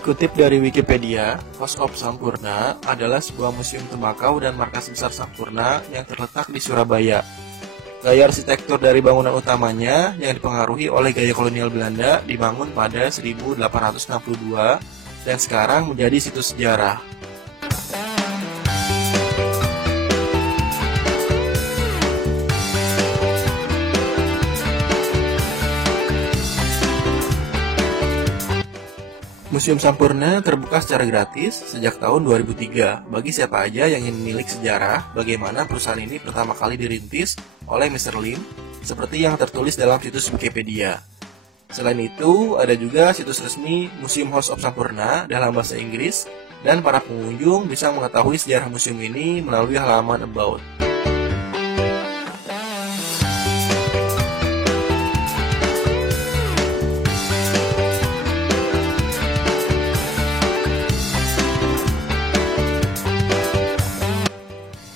Dikutip dari Wikipedia, Hoskop Sampurna adalah sebuah museum tembakau dan markas besar Sampurna yang terletak di Surabaya. Gaya arsitektur dari bangunan utamanya yang dipengaruhi oleh gaya kolonial Belanda dibangun pada 1862 dan sekarang menjadi situs sejarah. Museum Sampurna terbuka secara gratis sejak tahun 2003 bagi siapa aja yang ingin menilik sejarah bagaimana perusahaan ini pertama kali dirintis oleh Mr. Lim, seperti yang tertulis dalam situs Wikipedia. Selain itu, ada juga situs resmi Museum House of Sampurna dalam bahasa Inggris, dan para pengunjung bisa mengetahui sejarah museum ini melalui halaman About.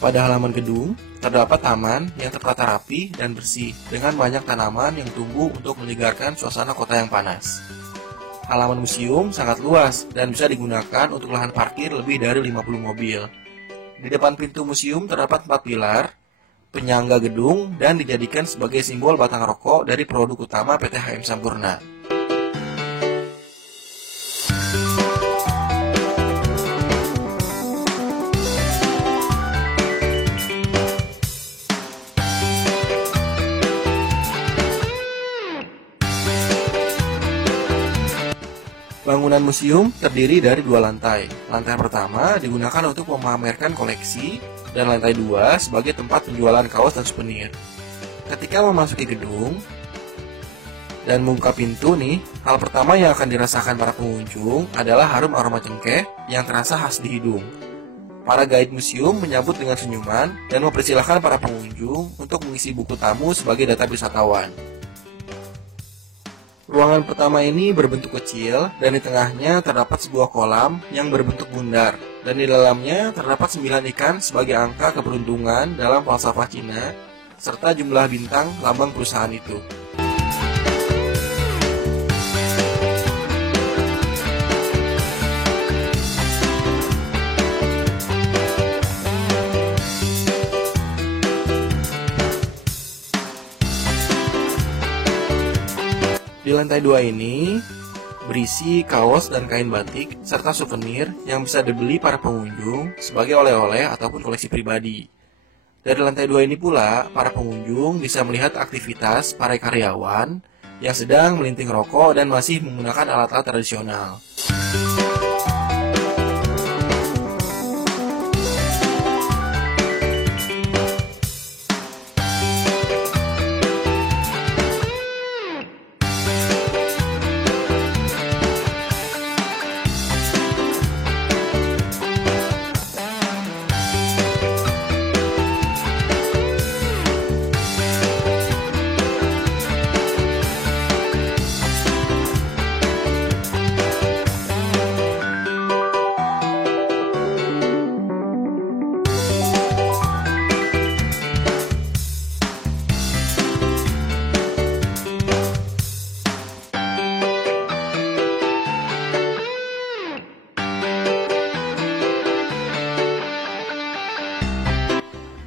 Pada halaman gedung, terdapat taman yang tertata rapi dan bersih dengan banyak tanaman yang tumbuh untuk menyegarkan suasana kota yang panas. Halaman museum sangat luas dan bisa digunakan untuk lahan parkir lebih dari 50 mobil. Di depan pintu museum terdapat 4 pilar, penyangga gedung, dan dijadikan sebagai simbol batang rokok dari produk utama PT HM Sampurna. Bangunan museum terdiri dari 2 lantai. Lantai pertama digunakan untuk memamerkan koleksi, dan lantai 2 sebagai tempat penjualan kaos dan souvenir. Ketika memasuki gedung dan membuka pintu nih, hal pertama yang akan dirasakan para pengunjung adalah harum aroma cengkeh yang terasa khas di hidung. Para guide museum menyambut dengan senyuman dan mempersilahkan para pengunjung untuk mengisi buku tamu sebagai data wisatawan. Ruangan pertama ini berbentuk kecil dan di tengahnya terdapat sebuah kolam yang berbentuk bundar, dan di dalamnya terdapat 9 ikan sebagai angka keberuntungan dalam falsafah Cina serta jumlah bintang lambang perusahaan itu. Di lantai 2 ini berisi kaos dan kain batik serta souvenir yang bisa dibeli para pengunjung sebagai oleh-oleh ataupun koleksi pribadi. Dari lantai 2 ini pula, para pengunjung bisa melihat aktivitas para karyawan yang sedang melinting rokok dan masih menggunakan alat-alat tradisional.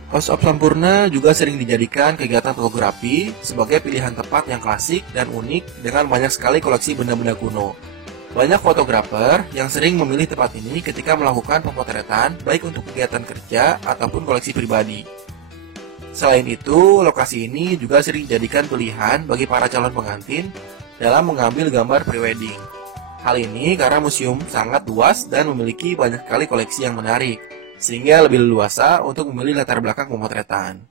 House of Sampurna juga sering dijadikan kegiatan fotografi sebagai pilihan tempat yang klasik dan unik dengan banyak sekali koleksi benda-benda kuno. Banyak fotografer yang sering memilih tempat ini ketika melakukan pemotretan baik untuk kegiatan kerja ataupun koleksi pribadi. Selain itu, lokasi ini juga sering dijadikan pilihan bagi para calon pengantin dalam mengambil gambar prewedding. Hal ini karena museum sangat luas dan memiliki banyak sekali koleksi yang menarik, sehingga lebih leluasa untuk memilih latar belakang pemotretan.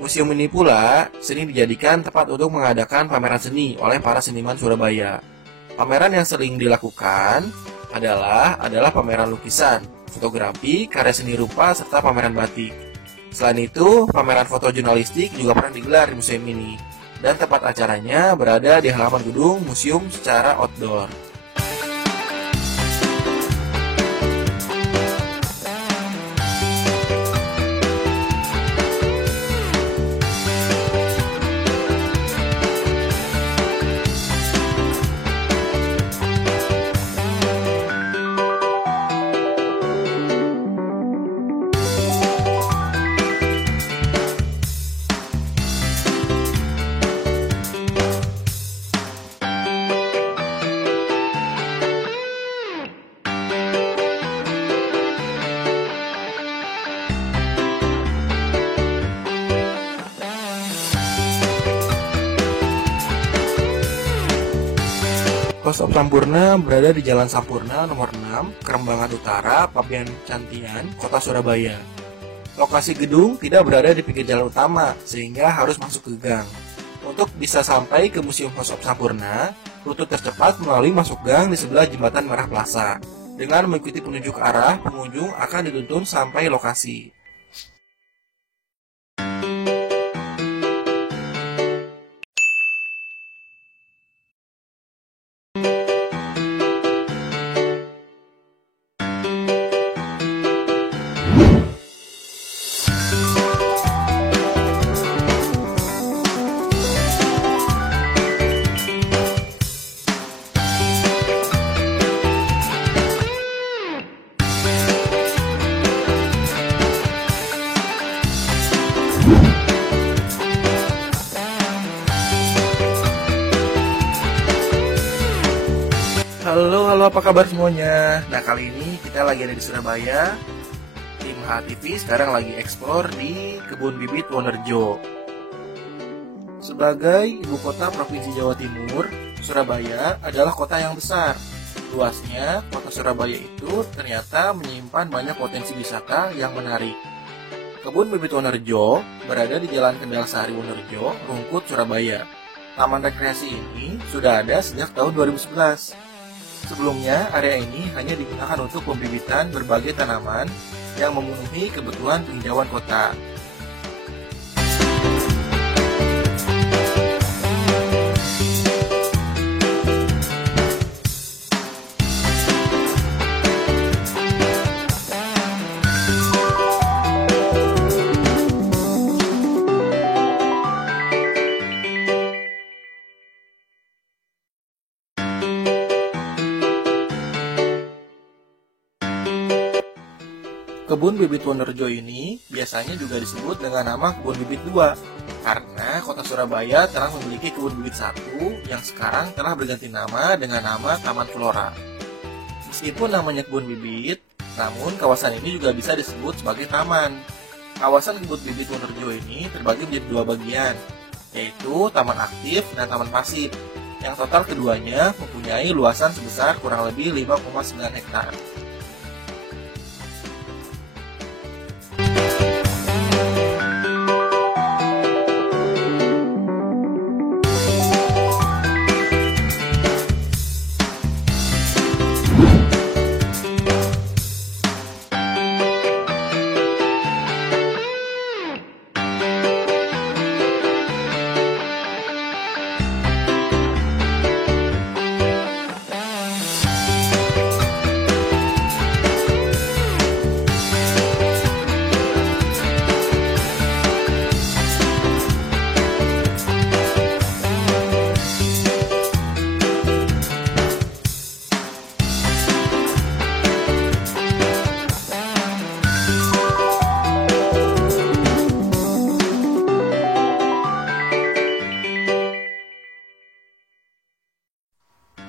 Museum ini pula sering dijadikan tempat untuk mengadakan pameran seni oleh para seniman Surabaya. Pameran yang sering dilakukan adalah pameran lukisan, fotografi, karya seni rupa, serta pameran batik. Selain itu, pameran foto jurnalistik juga pernah digelar di museum ini, dan tempat acaranya berada di halaman gedung museum secara outdoor. House of Sampurna berada di Jalan Sampurna nomor 6, Kerembangan Utara, Pabean Cantian, Kota Surabaya. Lokasi gedung tidak berada di pinggir jalan utama, sehingga harus masuk ke gang. Untuk bisa sampai ke Museum House of Sampurna, rute tercepat melalui masuk gang di sebelah Jembatan Merah Plaza. Dengan mengikuti penunjuk arah, pengunjung akan dituntun sampai lokasi. Halo, apa kabar semuanya? Nah, kali ini kita lagi ada di Surabaya. Tim HTV sekarang lagi eksplor di Kebun Bibit Wonerjo. Sebagai ibu kota Provinsi Jawa Timur, Surabaya adalah kota yang besar. Luasnya, kota Surabaya itu ternyata menyimpan banyak potensi wisata yang menarik. Kebun Bibit Wonerjo berada di Jalan Kendal Sari Wonerjo, Rungkut, Surabaya. Taman rekreasi ini sudah ada sejak tahun 2011. Sebelumnya, area ini hanya digunakan untuk pembibitan berbagai tanaman yang memenuhi kebutuhan penghijauan kota. Kebun Bibit Wonerjo ini biasanya juga disebut dengan nama Kebun Bibit 2 karena kota Surabaya telah memiliki Kebun Bibit 1 yang sekarang telah berganti nama dengan nama Taman Flora. Meskipun namanya Kebun Bibit, namun kawasan ini juga bisa disebut sebagai taman. Kawasan Kebun Bibit Wonerjo ini terbagi menjadi dua bagian, yaitu taman aktif dan taman pasif, yang total keduanya mempunyai luasan sebesar kurang lebih 5,9 hektar.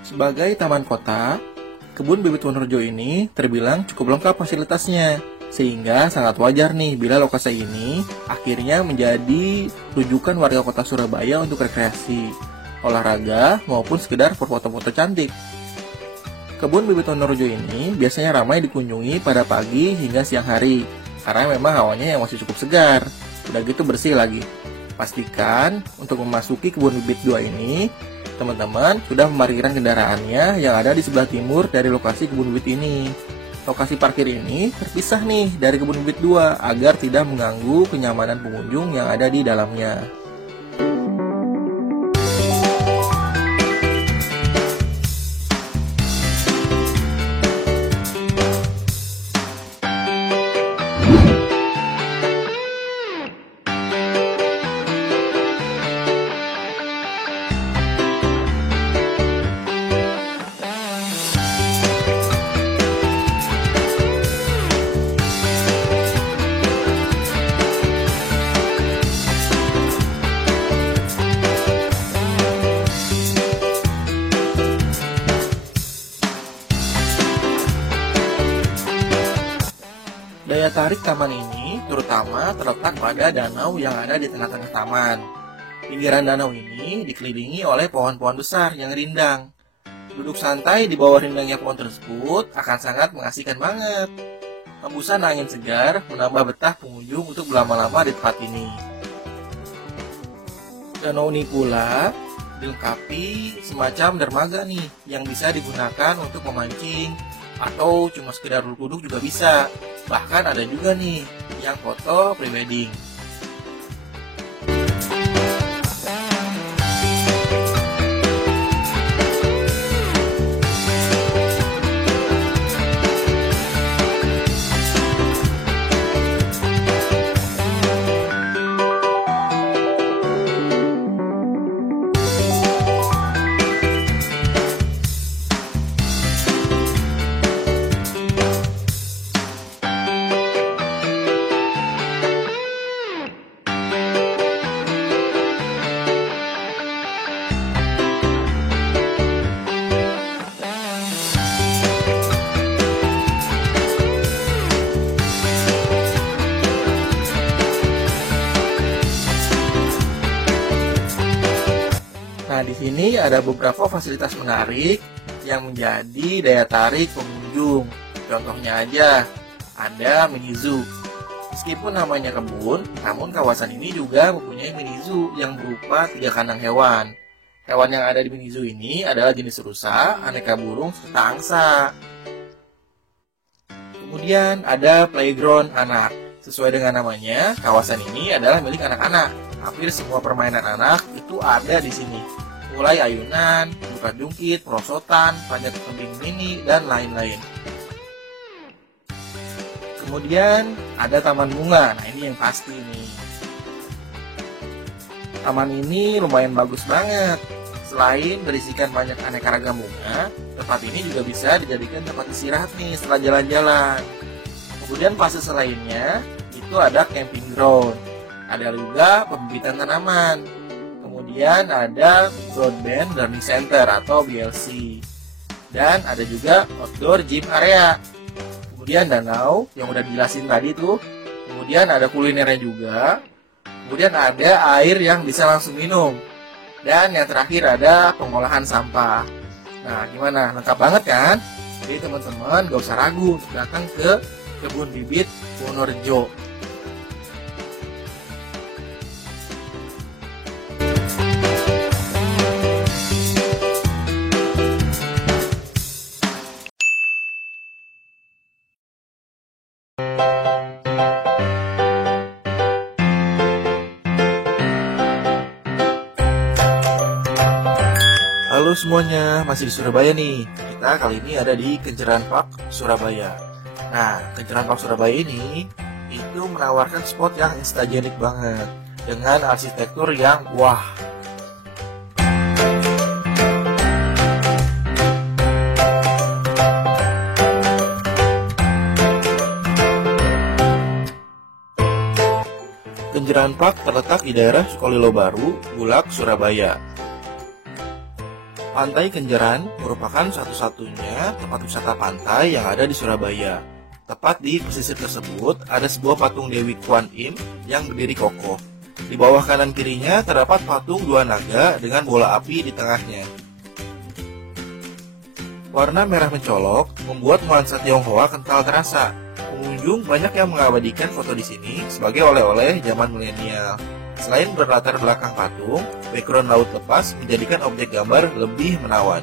Sebagai taman kota, Kebun Bibit Wonerjo ini terbilang cukup lengkap fasilitasnya, sehingga sangat wajar nih bila lokasi ini akhirnya menjadi rujukan warga kota Surabaya untuk rekreasi, olahraga, maupun sekedar foto-foto cantik. Kebun Bibit Wonerjo ini biasanya ramai dikunjungi pada pagi hingga siang hari, karena memang hawanya yang masih cukup segar, udah gitu bersih lagi. Pastikan untuk memasuki Kebun Bibit 2 ini, teman-teman sudah memarkirkan kendaraannya yang ada di sebelah timur dari lokasi Kebun Bibit ini. Lokasi parkir ini terpisah nih dari Kebun Bibit 2 agar tidak mengganggu kenyamanan pengunjung yang ada di dalamnya. Daya tarik taman ini terutama terletak pada danau yang ada di tengah-tengah taman. Pinggiran danau ini dikelilingi oleh pohon-pohon besar yang rindang. Duduk santai di bawah rindangnya pohon tersebut akan sangat mengasihkan banget. Hembusan angin segar menambah betah pengunjung untuk berlama-lama di tempat ini. Danau ini pula dilengkapi semacam dermaga nih yang bisa digunakan untuk memancing atau cuma sekedar duduk-duduk juga bisa. Bahkan ada juga nih yang foto prewedding. Nah, di sini ada beberapa fasilitas menarik yang menjadi daya tarik pengunjung. Contohnya aja, ada mini zoo. Meskipun namanya kebun, namun kawasan ini juga mempunyai mini zoo yang berupa 3 kandang hewan. Hewan yang ada di mini zoo ini adalah jenis rusa, aneka burung, serta angsa. Kemudian ada playground anak. Sesuai dengan namanya, kawasan ini adalah milik anak-anak. Hampir semua permainan anak itu ada di sini. Mulai ayunan, buka jungkit, perosotan, panjat tebing mini, dan lain-lain. Kemudian ada taman bunga. Nah, ini yang pasti nih. Taman ini lumayan bagus banget. Selain berisikan banyak aneka ragam bunga, tempat ini juga bisa dijadikan tempat istirahat nih setelah jalan-jalan. Kemudian fase lainnya itu ada camping ground. Ada juga pembibitan tanaman. Kemudian ada Broadband Learning Center atau BLC. Dan ada juga outdoor gym area. Kemudian danau yang udah dijelasin tadi tuh. Kemudian ada kulinernya juga. Kemudian ada air yang bisa langsung minum. Dan yang terakhir ada pengolahan sampah. Nah, gimana? Lengkap banget kan? Jadi teman-teman gak usah ragu untuk datang ke Kebun Bibit Wonorejo. Halo semuanya, masih di Surabaya nih. Kita kali ini ada di Kenjeran Park, Surabaya. Nah, Kenjeran Park Surabaya ini itu menawarkan spot yang instagenik banget dengan arsitektur yang wah. Kenjeran Park terletak di daerah Sukolilo Baru, Bulak, Surabaya. Pantai Kenjeran merupakan satu-satunya tempat wisata pantai yang ada di Surabaya. Tepat di pesisir tersebut ada sebuah patung Dewi Kwan Im yang berdiri kokoh. Di bawah kanan kirinya terdapat patung 2 naga dengan bola api di tengahnya. Warna merah mencolok membuat nuansa Tionghoa kental terasa. Pengunjung banyak yang mengabadikan foto di sini sebagai oleh-oleh zaman milenial. Selain berlatar belakang patung, background laut lepas menjadikan objek gambar lebih menawan.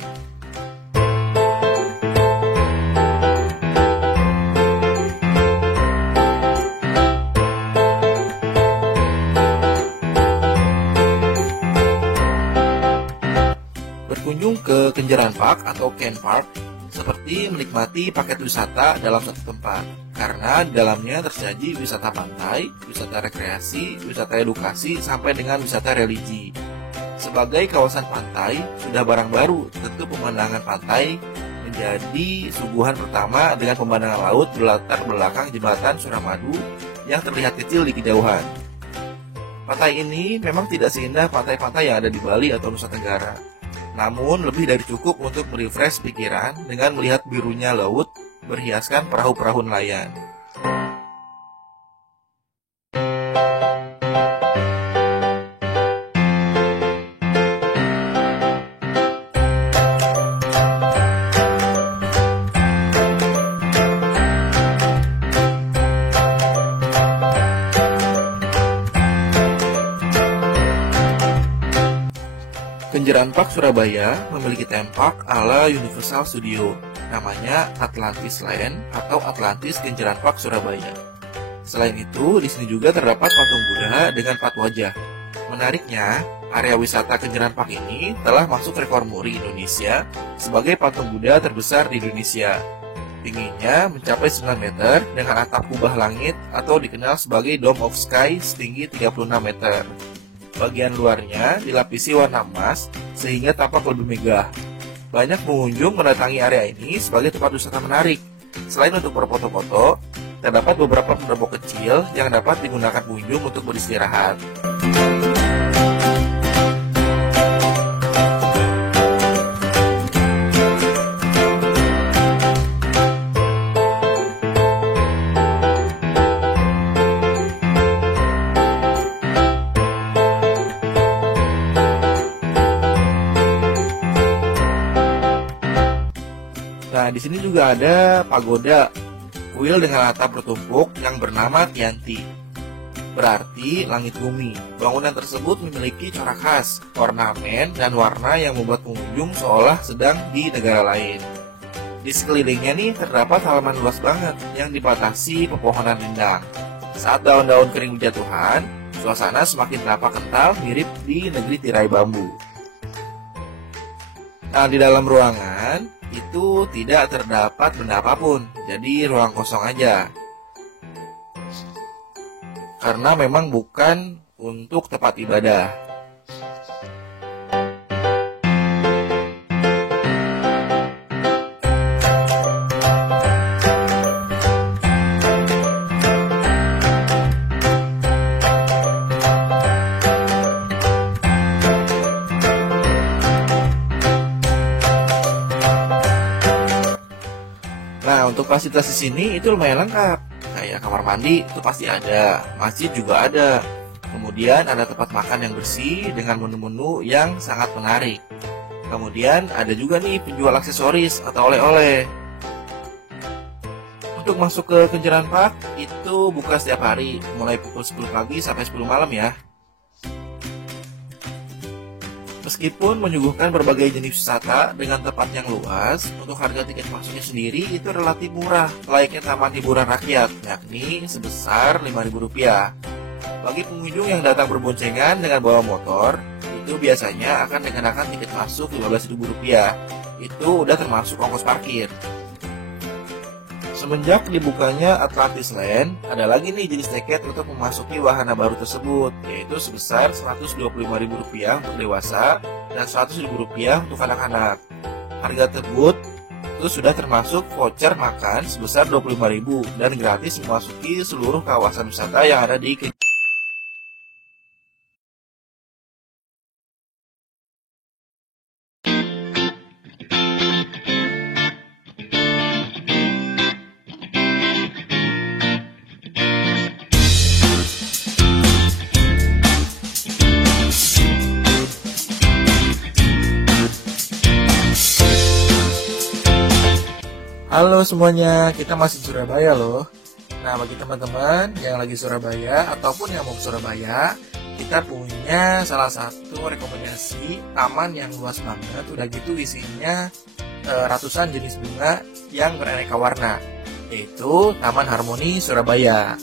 Berkunjung ke Kenjeran Park atau Ken Park seperti menikmati paket wisata dalam satu tempat. Karena di dalamnya tersaji wisata pantai, wisata rekreasi, wisata edukasi, sampai dengan wisata religi. Sebagai kawasan pantai, sudah barang baru, tentu pemandangan pantai menjadi suguhan pertama dengan pemandangan laut berlatar belakang jembatan Suramadu yang terlihat kecil di kejauhan. Pantai ini memang tidak seindah pantai-pantai yang ada di Bali atau Nusa Tenggara. Namun lebih dari cukup untuk merefresh pikiran dengan melihat birunya laut berhiaskan perahu-perahu nelayan. Kejuaraan Park Surabaya memiliki theme park ala Universal Studio, namanya Atlantis Land atau Atlantis Kejuaraan Park Surabaya. Selain itu, di sini juga terdapat patung Buddha dengan 4 wajah. Menariknya, area wisata Kejuaraan Park ini telah masuk rekor muri Indonesia sebagai patung Buddha terbesar di Indonesia. Tingginya mencapai 9 meter dengan atap kubah langit atau dikenal sebagai Dome of Sky setinggi 36 meter. Bagian luarnya dilapisi warna emas sehingga tampak lebih megah. Banyak pengunjung mendatangi area ini sebagai tempat wisata menarik. Selain untuk berfoto-foto, terdapat beberapa pendopo kecil yang dapat digunakan pengunjung untuk beristirahat. Nah, di sini juga ada pagoda, kuil dengan atap bertumpuk yang bernama Tianti. Berarti langit bumi. Bangunan tersebut memiliki corak khas, ornamen, dan warna yang membuat pengunjung seolah sedang di negara lain. Di sekelilingnya nih terdapat halaman luas banget yang dibatasi pepohonan rindang. Saat daun-daun kering berjatuhan, suasana semakin tampak kental mirip di negeri tirai bambu. Nah, di dalam ruangan itu tidak terdapat benda apapun, jadi ruang kosong aja. Karena memang bukan untuk tempat ibadah. Nah, untuk fasilitas di sini itu lumayan lengkap. Kayak kamar mandi itu pasti ada, masjid juga ada. Kemudian ada tempat makan yang bersih dengan menu-menu yang sangat menarik. Kemudian ada juga nih penjual aksesoris atau oleh-oleh. Untuk masuk ke Kejuaraan Park itu buka setiap hari, mulai pukul 10 pagi sampai 10 malam ya. Meskipun menyuguhkan berbagai jenis wisata dengan tempat yang luas, untuk harga tiket masuknya sendiri itu relatif murah, layaknya taman hiburan rakyat, yakni sebesar Rp5.000. Bagi pengunjung yang datang berboncengan dengan bawa motor, itu biasanya akan dikenakan tiket masuk Rp15.000. Itu udah termasuk ongkos parkir. Semenjak dibukanya Atlantis Land, ada lagi nih jenis tiket untuk memasuki wahana baru tersebut, yaitu sebesar Rp125.000 untuk dewasa dan Rp100.000 untuk anak-anak. Harga tersebut itu sudah termasuk voucher makan sebesar Rp25.000 dan gratis memasuki seluruh kawasan wisata yang ada di Halo semuanya, kita masih di Surabaya loh. Nah, bagi teman-teman yang lagi Surabaya ataupun yang mau ke Surabaya, kita punya salah satu rekomendasi taman yang luas banget. Udah gitu isinya ratusan jenis bunga yang beraneka warna, yaitu Taman Harmoni Surabaya.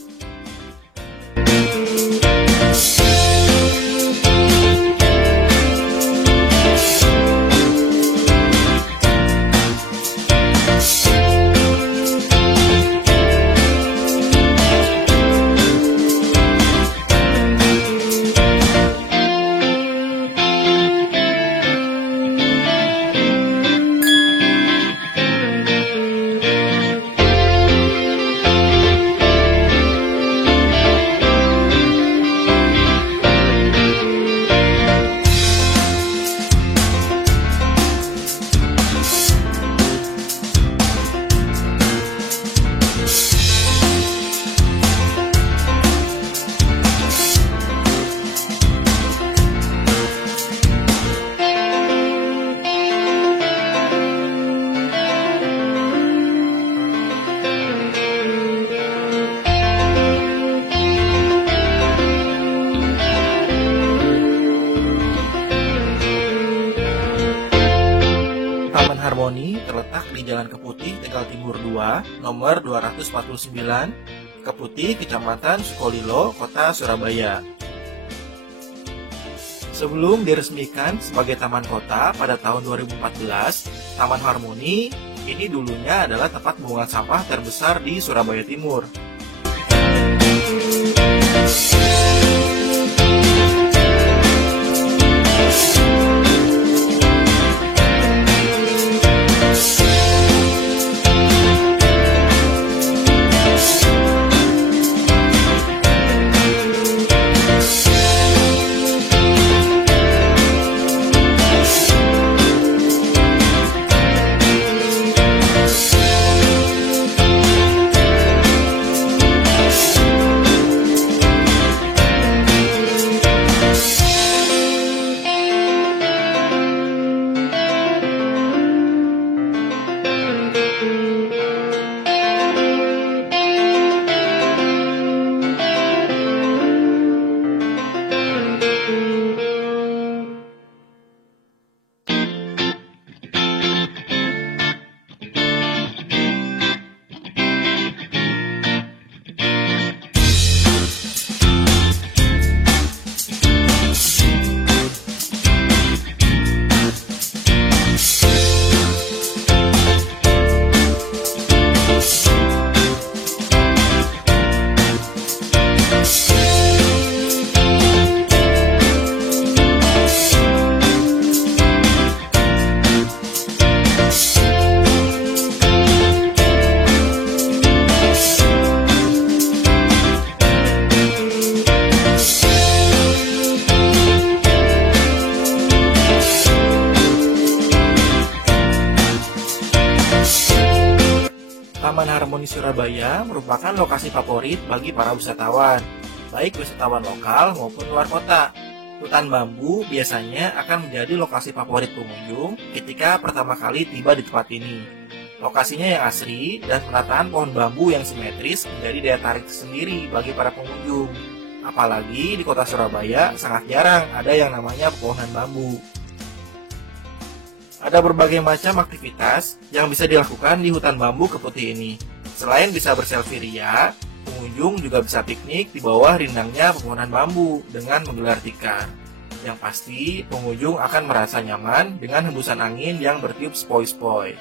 Harmoni terletak di Jalan Keputih, Tegal Timur 2, nomor 249, Keputih, Kecamatan Sukolilo, Kota Surabaya. Sebelum diresmikan sebagai taman kota pada tahun 2014, Taman Harmoni ini dulunya adalah tempat pembuangan sampah terbesar di Surabaya Timur. Taman Harmoni Surabaya merupakan lokasi favorit bagi para wisatawan, baik wisatawan lokal maupun luar kota. Hutan bambu biasanya akan menjadi lokasi favorit pengunjung ketika pertama kali tiba di tempat ini. Lokasinya yang asri dan penataan pohon bambu yang simetris menjadi daya tarik tersendiri bagi para pengunjung. Apalagi di kota Surabaya sangat jarang ada yang namanya pepohonan bambu. Ada berbagai macam aktivitas yang bisa dilakukan di hutan bambu Keputih ini. Selain bisa berselfie ria, pengunjung juga bisa piknik di bawah rindangnya pepohonan bambu dengan menggelar tikar. Yang pasti, pengunjung akan merasa nyaman dengan hembusan angin yang bertiup sepoi-sepoi.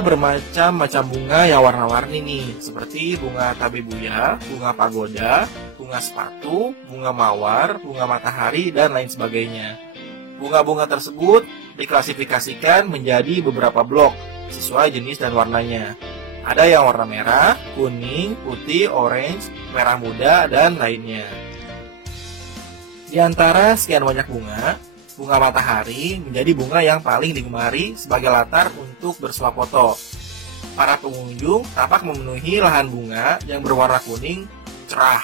Ada bermacam-macam bunga yang warna-warni nih, seperti bunga tabebuya, bunga pagoda, bunga sepatu, bunga mawar, bunga matahari, dan lain sebagainya. Bunga-bunga tersebut diklasifikasikan menjadi beberapa blok sesuai jenis dan warnanya. Ada yang warna merah, kuning, putih, orange, merah muda, dan lainnya. Di antara sekian banyak bunga, bunga matahari menjadi bunga yang paling digemari sebagai latar untuk bersuah foto. Para pengunjung tampak memenuhi lahan bunga yang berwarna kuning cerah.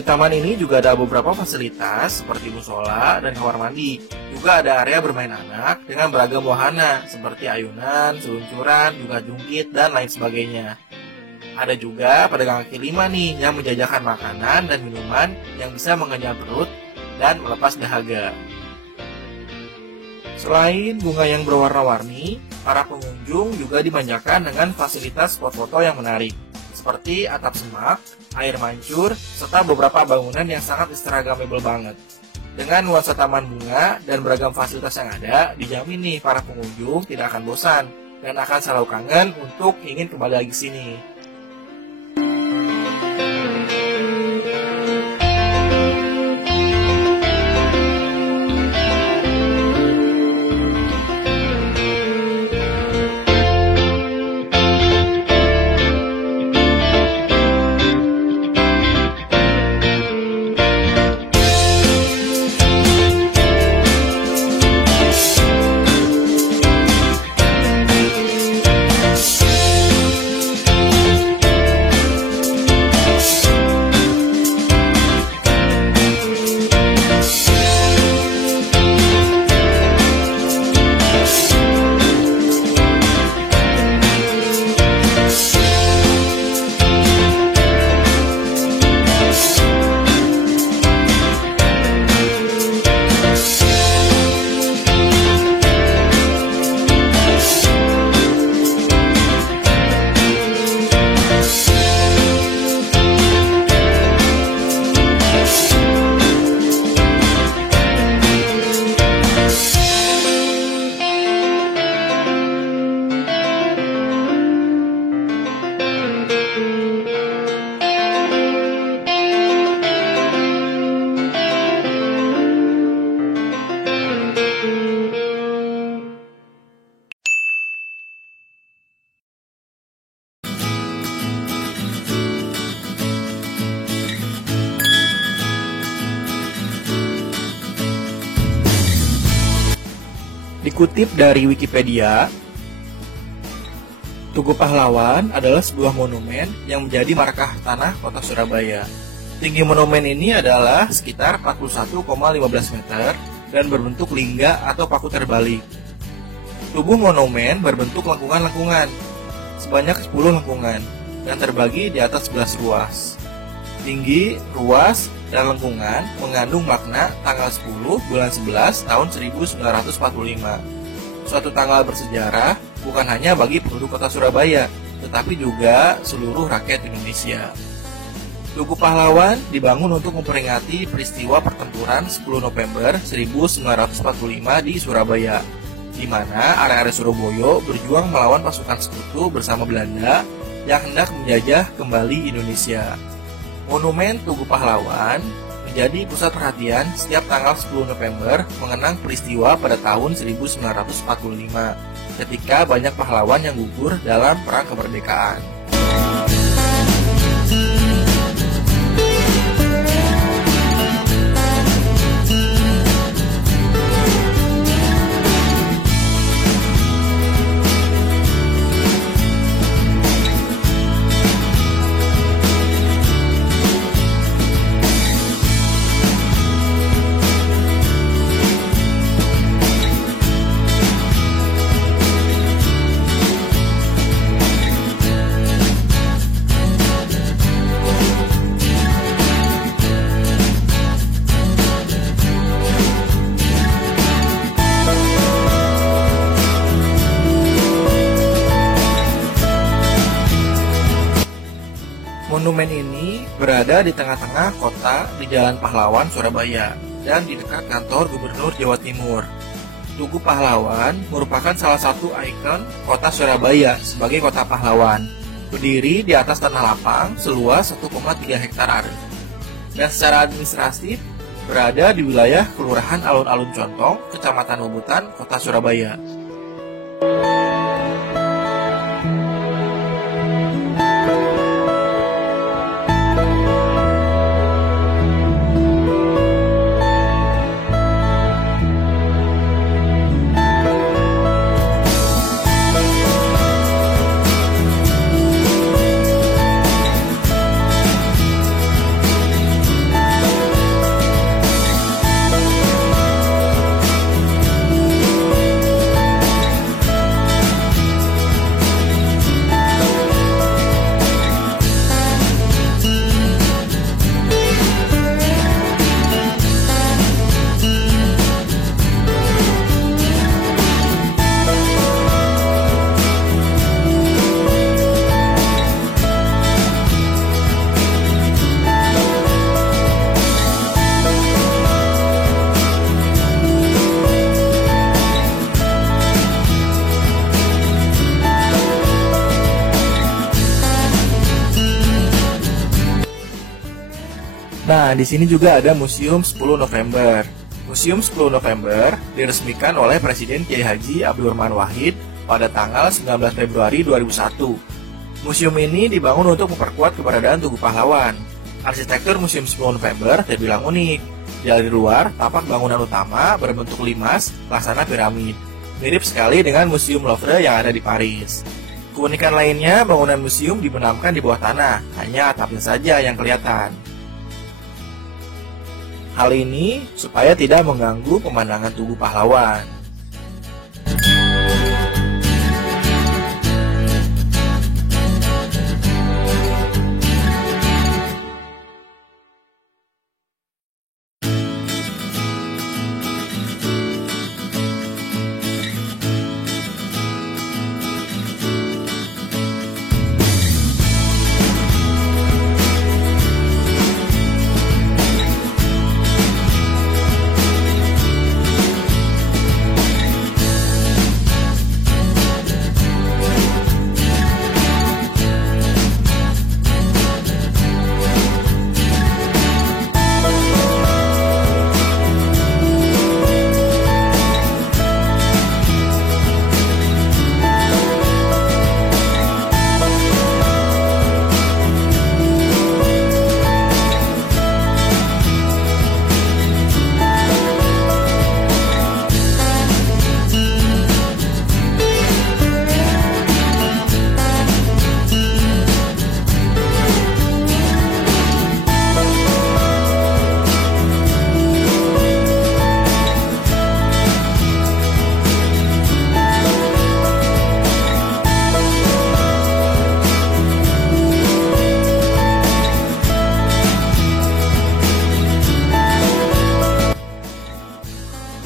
Di taman ini juga ada beberapa fasilitas seperti musola dan kamar mandi. Juga ada area bermain anak dengan beragam wahana seperti ayunan, seluncuran, juga jungkit, dan lain sebagainya. Ada juga pedagang kaki lima nih yang menjajakan makanan dan minuman yang bisa mengenyang perut dan melepas dahaga. Selain bunga yang berwarna-warni, para pengunjung juga dimanjakan dengan fasilitas spot foto yang menarik, seperti atap semak, air mancur, serta beberapa bangunan yang sangat instagramable banget. Dengan nuansa taman bunga dan beragam fasilitas yang ada, dijamin nih para pengunjung tidak akan bosan dan akan selalu kangen untuk ingin kembali lagi sini. Dikutip dari Wikipedia, Tugu Pahlawan adalah sebuah monumen yang menjadi markah tanah kota Surabaya. Tinggi monumen ini adalah sekitar 41,15 meter dan berbentuk lingga atau paku terbalik. Tubuh monumen berbentuk lengkungan-lengkungan, sebanyak 10 lengkungan, dan terbagi di atas 11 ruas. Tinggi, ruas, dan lengkungan mengandung makna tanggal 10 bulan 11 tahun 1945. Suatu tanggal bersejarah bukan hanya bagi penduduk kota Surabaya, tetapi juga seluruh rakyat Indonesia. Tugu Pahlawan dibangun untuk memperingati peristiwa pertempuran 10 November 1945 di Surabaya, di mana area-area Surabaya berjuang melawan pasukan sekutu bersama Belanda yang hendak menjajah kembali Indonesia. Monumen Tugu Pahlawan menjadi pusat perhatian setiap tanggal 10 November mengenang peristiwa pada tahun 1945, ketika banyak pahlawan yang gugur dalam perang kemerdekaan. Monumen ini berada di tengah-tengah kota di Jalan Pahlawan, Surabaya, dan di dekat kantor Gubernur Jawa Timur. Tugu Pahlawan merupakan salah satu ikon kota Surabaya sebagai kota pahlawan, berdiri di atas tanah lapang seluas 1,3 hektar, dan secara administratif berada di wilayah Kelurahan Alun-Alun Contong, Kecamatan Webutan, Kota Surabaya. Nah, di sini juga ada Museum 10 November. Museum 10 November diresmikan oleh Presiden Kiai Haji Abdurrahman Wahid pada tanggal 19 Februari 2001. Museum ini dibangun untuk memperkuat keberadaan Tugu Pahlawan. Arsitektur Museum 10 November terbilang unik. Dari luar, tapak bangunan utama berbentuk limas laksana piramid, mirip sekali dengan Museum Louvre yang ada di Paris. Keunikan lainnya, bangunan museum dibenamkan di bawah tanah, hanya atapnya saja yang kelihatan. Hal ini supaya tidak mengganggu pemandangan Tugu Pahlawan.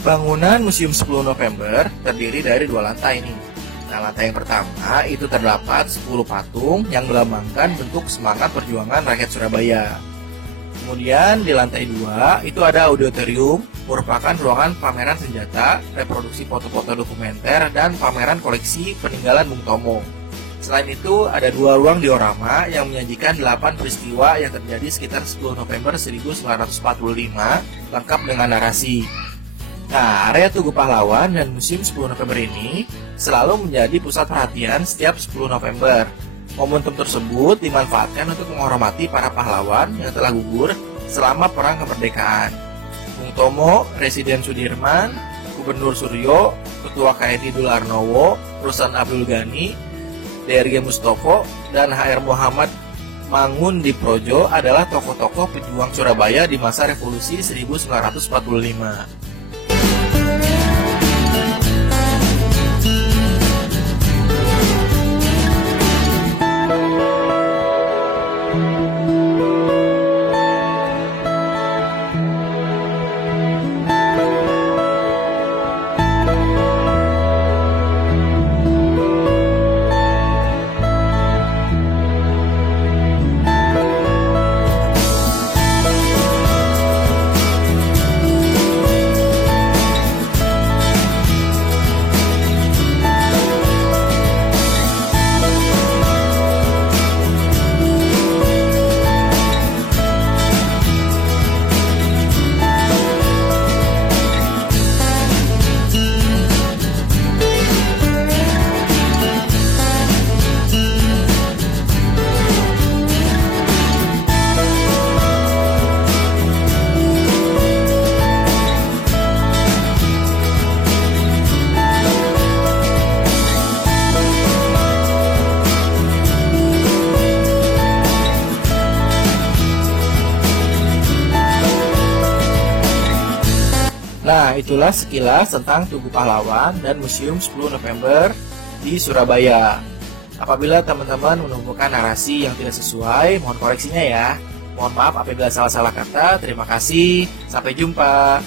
Bangunan Museum 10 November terdiri dari 2 lantai nih. Nah, lantai yang pertama itu terdapat 10 patung yang melambangkan bentuk semangat perjuangan rakyat Surabaya. Kemudian di lantai 2 itu ada auditorium, merupakan ruangan pameran senjata, reproduksi foto-foto dokumenter, dan pameran koleksi peninggalan Bung Tomo. Selain itu, ada 2 ruang diorama yang menyajikan 8 peristiwa yang terjadi sekitar 10 November 1945, lengkap dengan narasi. Nah, area Tugu Pahlawan dan Museum 10 November ini selalu menjadi pusat perhatian setiap 10 November. Momentum tersebut dimanfaatkan untuk menghormati para pahlawan yang telah gugur selama Perang Kemerdekaan. Bung Tomo, Presiden Sudirman, Gubernur Suryo, Ketua KNI Dul Arnowo, Rusan Abdul Ghani, DRG Mustopo, dan HR Muhammad Mangun Diprojo adalah tokoh-tokoh pejuang Surabaya di masa Revolusi 1945. Nah, itulah sekilas tentang Tugu Pahlawan dan Museum 10 November di Surabaya. Apabila teman-teman menemukan narasi yang tidak sesuai, mohon koreksinya ya. Mohon maaf apabila salah-salah kata. Terima kasih. Sampai jumpa.